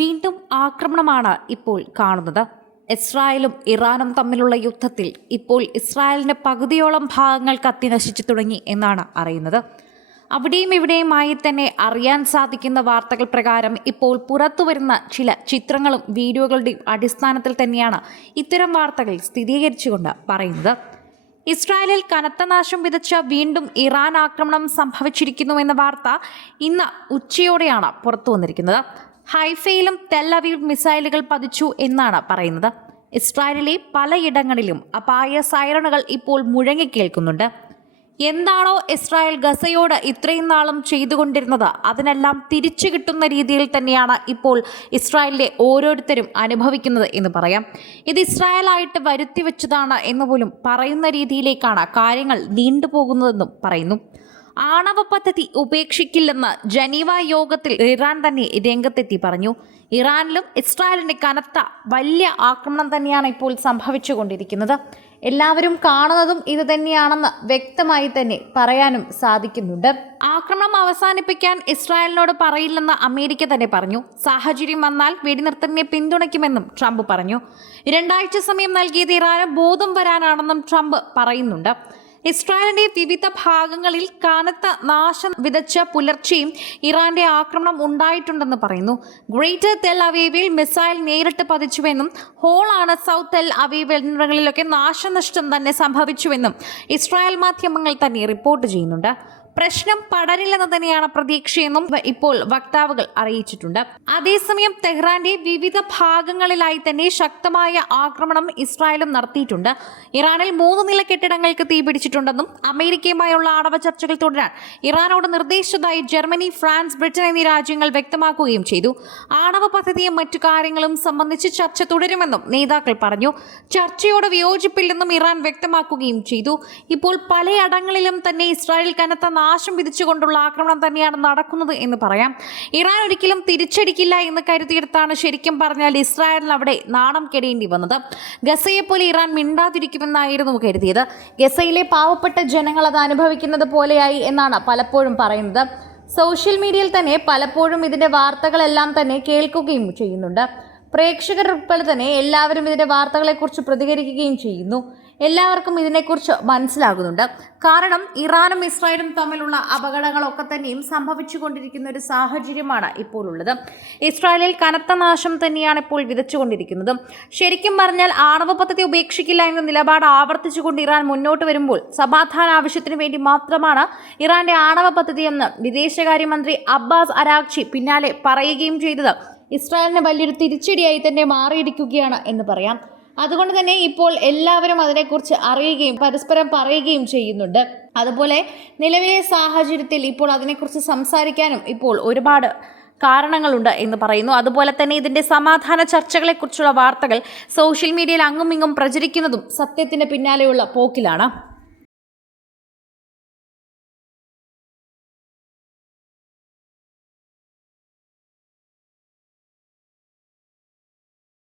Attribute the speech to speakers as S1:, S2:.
S1: വീണ്ടും ആക്രമണമാണ് ഇപ്പോൾ കാണുന്നത്. ഇസ്രായേലും ഇറാനും തമ്മിലുള്ള യുദ്ധത്തിൽ ഇപ്പോൾ ഇസ്രായേലിന്റെ പകുതിയോളം ഭാഗങ്ങൾ കത്തിനശിച്ചു തുടങ്ങി എന്നാണ് അറിയുന്നത്. അവിടെയും ഇവിടെയുമായി തന്നെ അറിയാൻ സാധിക്കുന്ന വാർത്തകൾ പ്രകാരം ഇപ്പോൾ പുറത്തു വരുന്ന ചില ചിത്രങ്ങളും വീഡിയോകളുടെയും അടിസ്ഥാനത്തിൽ തന്നെയാണ് ഇത്തരം വാർത്തകൾ സ്ഥിരീകരിച്ചുകൊണ്ട് പറയുന്നത്. ഇസ്രായേലിൽ കനത്ത നാശം വിതച്ച വീണ്ടും ഇറാൻ ആക്രമണം സംഭവിച്ചിരിക്കുന്നു എന്ന വാർത്ത ഇന്ന് ഉച്ചയോടെയാണ് പുറത്തു വന്നിരിക്കുന്നത് ഹൈഫയിലും തെല്ലവീവ് മിസൈലുകൾ പതിച്ചു എന്നാണ് പറയുന്നത്. ഇസ്രായേലിലെ പലയിടങ്ങളിലും അപായ സൈറണുകൾ ഇപ്പോൾ മുഴങ്ങിക്കേൾക്കുന്നുണ്ട് എന്താണോ ഇസ്രായേൽ ഗസയോട് ഇത്രയും നാളും ചെയ്തുകൊണ്ടിരുന്നത് അതിനെല്ലാം തിരിച്ചു കിട്ടുന്ന രീതിയിൽ തന്നെയാണ് ഇപ്പോൾ ഇസ്രായേലിലെ ഓരോരുത്തരും അനുഭവിക്കുന്നത് എന്ന് പറയാം. ഇത് ഇസ്രായേലായിട്ട് വരുത്തി വെച്ചതാണ് എന്ന് പോലും പറയുന്ന രീതിയിലേക്കാണ് കാര്യങ്ങൾ നീണ്ടുപോകുന്നതെന്നും പറയുന്നു. ആണവ പദ്ധതി ഉപേക്ഷിക്കില്ലെന്ന് ജനീവ യോഗത്തിൽ ഇറാൻ തന്നെ രംഗത്തെത്തി പറഞ്ഞു. ഇറാനിലും ഇസ്രായേലിന്റെ കനത്ത വലിയ ആക്രമണം തന്നെയാണ് ഇപ്പോൾ സംഭവിച്ചുകൊണ്ടിരിക്കുന്നത്. എല്ലാവരും കാണുന്നതും ഇത് തന്നെയാണെന്ന് വ്യക്തമായി തന്നെ പറയാനും സാധിക്കുന്നുണ്ട്. ആക്രമണം അവസാനിപ്പിക്കാൻ ഇസ്രായേലിനോട് പറയില്ലെന്ന് അമേരിക്ക തന്നെ പറഞ്ഞു. സാഹചര്യം വന്നാൽ വെടിനിർത്തലിനെ പിന്തുണയ്ക്കുമെന്നും ട്രംപ് പറഞ്ഞു. രണ്ടാഴ്ച സമയം നൽകിയത് ഇറാന് ബോധം വരാനാണെന്നും ട്രംപ് പറയുന്നുണ്ട്. ഇസ്രായേലിന്റെ വിവിധ ഭാഗങ്ങളിൽ കനത്ത നാശം വിതച്ച പുലർച്ചെയും ഇറാന്റെ ആക്രമണം ഉണ്ടായിട്ടുണ്ടെന്ന് പറയുന്നു. ഗ്രേറ്റർ തെൽ അവീവിൽ മിസൈൽ നേരിട്ട് പതിച്ചുവെന്നും ഹോളാണ് സൗത്ത് തെൽ അവീവ് എന്നിവിടങ്ങളിലൊക്കെ നാശനഷ്ടം തന്നെ സംഭവിച്ചുവെന്നും ഇസ്രായേൽ മാധ്യമങ്ങൾ തന്നെ റിപ്പോർട്ട് ചെയ്യുന്നുണ്ട്. പ്രശ്നം പടരില്ലെന്ന് തന്നെയാണ് പ്രതീക്ഷയെന്നും ഇപ്പോൾ വക്താവുകൾ അറിയിച്ചിട്ടുണ്ട്. അതേസമയം തെഹ്റാന്റെ വിവിധ ഭാഗങ്ങളിലായി തന്നെ ശക്തമായ ആക്രമണം ഇസ്രായേലും നടത്തിയിട്ടുണ്ട്. ഇറാനിൽ മൂന്ന് നില കെട്ടിടങ്ങൾക്ക് തീപിടിച്ചിട്ടുണ്ടെന്നും അമേരിക്കയുമായുള്ള ആണവ ചർച്ചകൾ തുടരാൻ ഇറാനോട് നിർദ്ദേശിച്ചതായി ജർമ്മനി ഫ്രാൻസ് ബ്രിട്ടൻ എന്നീ രാജ്യങ്ങൾ വ്യക്തമാക്കുകയും ചെയ്തു. ആണവ പദ്ധതിയും മറ്റു കാര്യങ്ങളും സംബന്ധിച്ച് ചർച്ച തുടരുമെന്നും നേതാക്കൾ പറഞ്ഞു. ചർച്ചയോട് വിയോജിപ്പില്ലെന്നും ഇറാൻ വ്യക്തമാക്കുകയും ചെയ്തു. ഇപ്പോൾ പലയിടങ്ങളിലും തന്നെ ഇസ്രായേൽ കനത്ത നാശം വിധിച്ചുകൊണ്ടുള്ള ആക്രമണം തന്നെയാണ് നടക്കുന്നത് എന്ന് പറയാം. ഇറാൻ ഒരിക്കലും തിരിച്ചടിക്കില്ല എന്ന് കരുതിയെടുത്താണ് ശരിക്കും പറഞ്ഞാൽ ഇസ്രായേലിന് അവിടെ നാണം കെടേണ്ടി വന്നത്. ഗസയെ പോലെ ഇറാൻ മിണ്ടാതിരിക്കുമെന്നായിരുന്നു കരുതിയത്. ഗസയിലെ പാവപ്പെട്ട ജനങ്ങൾ അത് അനുഭവിക്കുന്നത് പോലെയായി എന്നാണ് പലപ്പോഴും പറയുന്നത്. സോഷ്യൽ മീഡിയയിൽ തന്നെ പലപ്പോഴും ഇതിന്റെ വാർത്തകളെല്ലാം തന്നെ കേൾക്കുകയും ചെയ്യുന്നുണ്ട്. പ്രേക്ഷകർ ഉൾപ്പെടെ തന്നെ എല്ലാവരും ഇതിന്റെ വാർത്തകളെക്കുറിച്ച് പ്രതികരിക്കുകയും ചെയ്യുന്നു. എല്ലാവർക്കും ഇതിനെക്കുറിച്ച് മനസ്സിലാകുന്നുണ്ട്. കാരണം ഇറാനും ഇസ്രായേലും തമ്മിലുള്ള അപകടങ്ങളൊക്കെ തന്നെയും സംഭവിച്ചുകൊണ്ടിരിക്കുന്ന ഒരു സാഹചര്യമാണ് ഇപ്പോൾ ഉള്ളത് ഇസ്രായേലിൽ കനത്ത നാശം തന്നെയാണ് ഇപ്പോൾ വിതച്ചുകൊണ്ടിരിക്കുന്നത്. ശരിക്കും പറഞ്ഞാൽ ആണവ പദ്ധതി ഉപേക്ഷിക്കില്ല എന്ന നിലപാട് ആവർത്തിച്ചുകൊണ്ട് ഇറാൻ മുന്നോട്ട് വരുമ്പോൾ സമാധാന ആവശ്യത്തിന് വേണ്ടി മാത്രമാണ് ഇറാന്റെ ആണവ പദ്ധതിയെന്ന് വിദേശകാര്യമന്ത്രി അബ്ബാസ് അരാഖ്ചി പിന്നാലെ പറയുകയും ചെയ്തത്. ഇസ്രായേലിന് വലിയൊരു തിരിച്ചടിയായി തന്നെ മാറിയിരിക്കുകയാണ് എന്ന് പറയാം. അതുകൊണ്ട് തന്നെ ഇപ്പോൾ എല്ലാവരും അതിനെക്കുറിച്ച് അറിയുകയും പരസ്പരം പറയുകയും ചെയ്യുന്നുണ്ട്. അതുപോലെ നിലവിലെ സാഹചര്യത്തിൽ ഇപ്പോൾ അതിനെക്കുറിച്ച് സംസാരിക്കാനും ഇപ്പോൾ ഒരുപാട് കാരണങ്ങളുണ്ട് എന്ന് പറയുന്നു. അതുപോലെ തന്നെ ഇതിന്റെ സമാധാന ചർച്ചകളെക്കുറിച്ചുള്ള വാർത്തകൾ സോഷ്യൽ മീഡിയയിൽ അങ്ങും ഇങ്ങും പ്രചരിക്കുന്നതും സത്യത്തിന്റെ പിന്നാലെയുള്ള പോക്കിലാണ്.